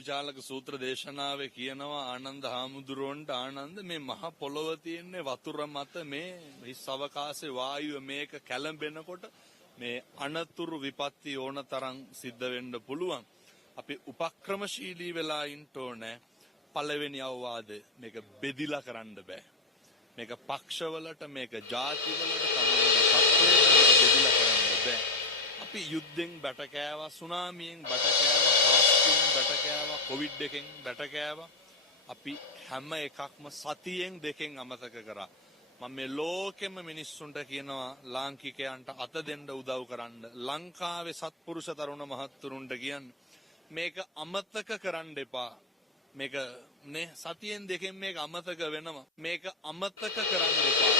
භූමිචාලක සූත්‍ර දේශනාවේ කියනවා ආනන්ද හාමුදුරුවන්ට ආනන්ද මේ මහ පොළොව තියෙන්නේ වතුර මත මේ හිස් අවකාශයේ වායුව මේක කැළඹෙනකොට මේ අනතුරු විපත්ති ඕන තරම් සිද්ධ වෙන්න පුළුවන්. අපි උපක්‍රමශීලී වෙලා ඉන්න ඕනේ. පළවෙනි අවවාදය මේක බෙදිලා කරන්න බෑ. මේක පක්ෂවලට මේක ජාතිවලට තමයි පක්ෂවලට බෙදිලා කරන්න බෑ. අපි යුද්ධෙන් බැට කෑවා, සුනාමියෙන් බැට කෑවා, කාස්ට්‍රියෙන් බැට කෑවා, කොවිඩ් එකෙන් බැට කෑවා. අපි හැම එකක්ම සතියෙන් දෙකෙන් අමතක කරා. මම මේ ලෝකෙම මිනිස්සුන්ට කියනවා ලාංකිකයන්ට අත දෙන්න උදව් කරන්න. ලංකාවේ සත්පුරුෂ තරුණ මහත්තුරුන්ට කියන්නේ මේක අමතක කරන්න එපා. මේක නේ සතියෙන් දෙකෙන් මේක අමතක වෙනවා. මේක අමතක කරන්න එපා.